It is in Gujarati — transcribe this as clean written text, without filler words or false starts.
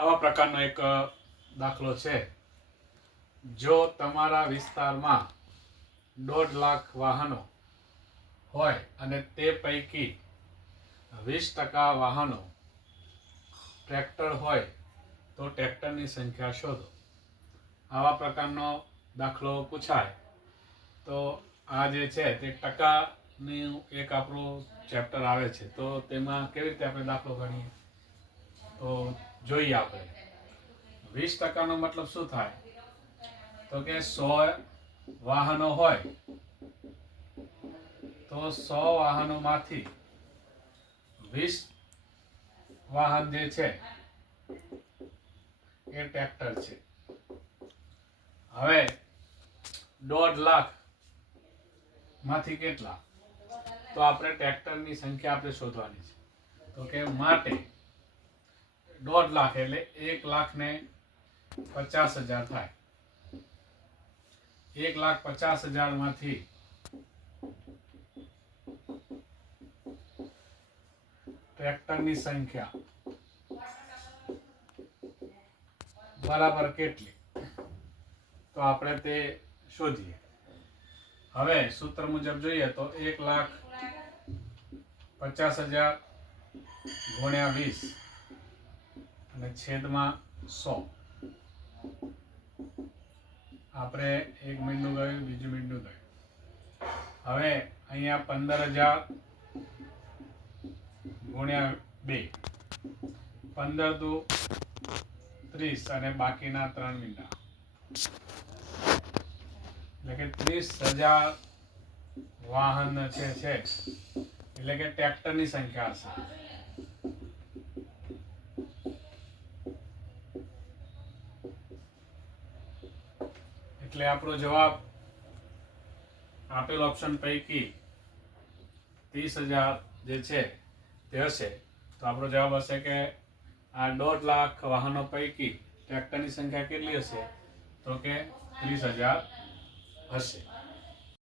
આવા પ્રકારનો એક દાખલો છે. જો તમારા વિસ્તારમાં 1.5 લાખ વાહનો હોય અને તે પૈકી 20% વાહનો ટ્રેક્ટર હોય તો ટ્રેક્ટરની સંખ્યા શોધો. આવા પ્રકારનો દાખલો પૂછાય તો આ જે છે તે ટકાનું એક આપણું ચેપ્ટર આવે છે. તો તેમાં કેવી રીતે આપણે દાખલો ગણીએ તો જોઈએ. આપણે 20%નો મતલબ શું થાય તો કે 100 વાહનો હોય તો 100 વાહનોમાંથી 20 વાહન જે છે એ ટ્રેક્ટર છે. હવે 1.5 લાખ માંથી કેટલા, તો આપણે ટ્રેક્ટરની સંખ્યા આપણે શોધવાની છે. તો કે માટે 1.5 લાખ એટલે 1,50,000 થાય. 1,50,000 માંથી ટ્રેક્ટરની સંખ્યા બરાબર કેટલી, તો આપણે તે શોધીએ. હવે સૂત્ર મુજબ જોઈએ તો 1,50,000 ગુણ્યા 20 અને છેદમાં 100. આપણે એક મીંડું ગયું, બીજું મીંડું ગયું. હવે અહીંયા 15,000 ગુણ્યા 2, 15 દુ 30 અને બાકીના 3 મીંડા, એટલે કે 30,000 વાહન છે એટલે કે ટ્રેક્ટરની સંખ્યા હશે. એટલે આપણો જવાબ આપેલ ઓપ્શન પૈકી 30,000 જે છે તે હશે. તો આપણો જવાબ હશે કે આ 1.5 લાખ વાહનો પૈકી ટ્રેક્ટરની સંખ્યા કેટલી હશે તો કે 30,000 હશે.